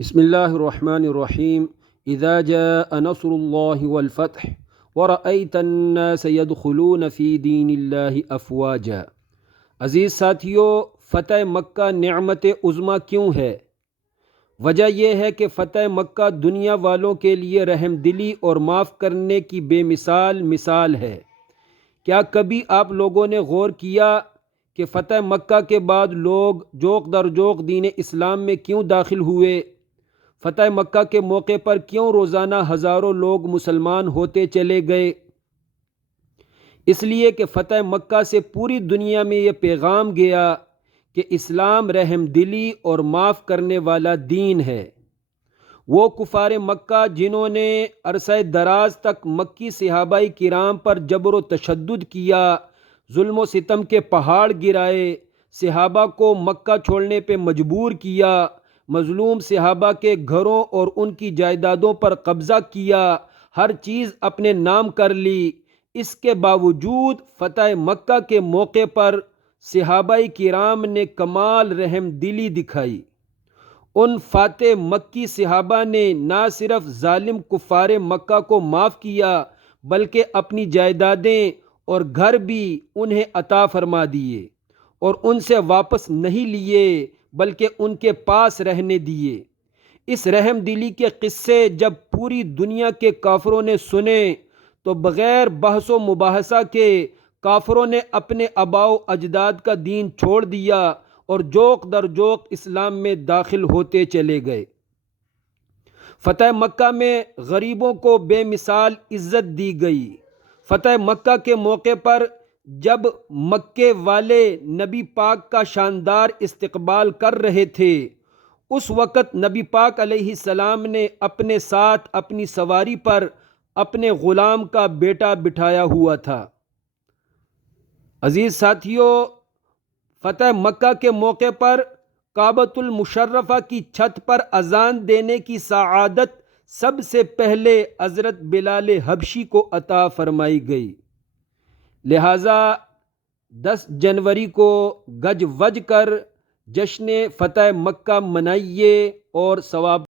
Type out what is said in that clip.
بسم اللہ الرحمن الرحیم اذا جاء نصر اللہ والفتح ورأیت الناس يدخلون فی دین اللہ افواجا۔ عزیز ساتھیو، فتح مکہ نعمت عظمیٰ کیوں ہے؟ وجہ یہ ہے کہ فتح مکہ دنیا والوں کے لیے رحم دلی اور معاف کرنے کی بے مثال ہے۔ کیا کبھی آپ لوگوں نے غور کیا کہ فتح مکہ کے بعد لوگ جوق در جوق دین اسلام میں کیوں داخل ہوئے؟ فتح مکہ کے موقع پر کیوں روزانہ ہزاروں لوگ مسلمان ہوتے چلے گئے؟ اس لیے کہ فتح مکہ سے پوری دنیا میں یہ پیغام گیا کہ اسلام رحم دلی اور معاف کرنے والا دین ہے۔ وہ کفار مکہ جنہوں نے عرصہ دراز تک مکی صحابہ کرام پر جبر و تشدد کیا، ظلم و ستم کے پہاڑ گرائے، صحابہ کو مکہ چھوڑنے پہ مجبور کیا، مظلوم صحابہ کے گھروں اور ان کی جائیدادوں پر قبضہ کیا، ہر چیز اپنے نام کر لی، اس کے باوجود فتح مکہ کے موقع پر صحابہ کرام نے کمال رحم دلی دکھائی۔ ان فاتح مکی صحابہ نے نہ صرف ظالم کفار مکہ کو معاف کیا بلکہ اپنی جائیدادیں اور گھر بھی انہیں عطا فرما دیے اور ان سے واپس نہیں لیے بلکہ ان کے پاس رہنے دیے۔ اس رحم دلی کے قصے جب پوری دنیا کے کافروں نے سنے تو بغیر بحث و مباحثہ کے کافروں نے اپنے آباء و اجداد کا دین چھوڑ دیا اور جوق در جوق اسلام میں داخل ہوتے چلے گئے۔ فتح مکہ میں غریبوں کو بے مثال عزت دی گئی۔ فتح مکہ کے موقع پر جب مکے والے نبی پاک کا شاندار استقبال کر رہے تھے، اس وقت نبی پاک علیہ السلام نے اپنے ساتھ اپنی سواری پر اپنے غلام کا بیٹا بٹھایا ہوا تھا۔ عزیز ساتھیو، فتح مکہ کے موقع پر کعبۃ المشرفہ کی چھت پر اذان دینے کی سعادت سب سے پہلے حضرت بلال حبشی کو عطا فرمائی گئی، لہٰذا 10 جنوری کو گج وج کر جشن فتح مکہ منائیے اور ثواب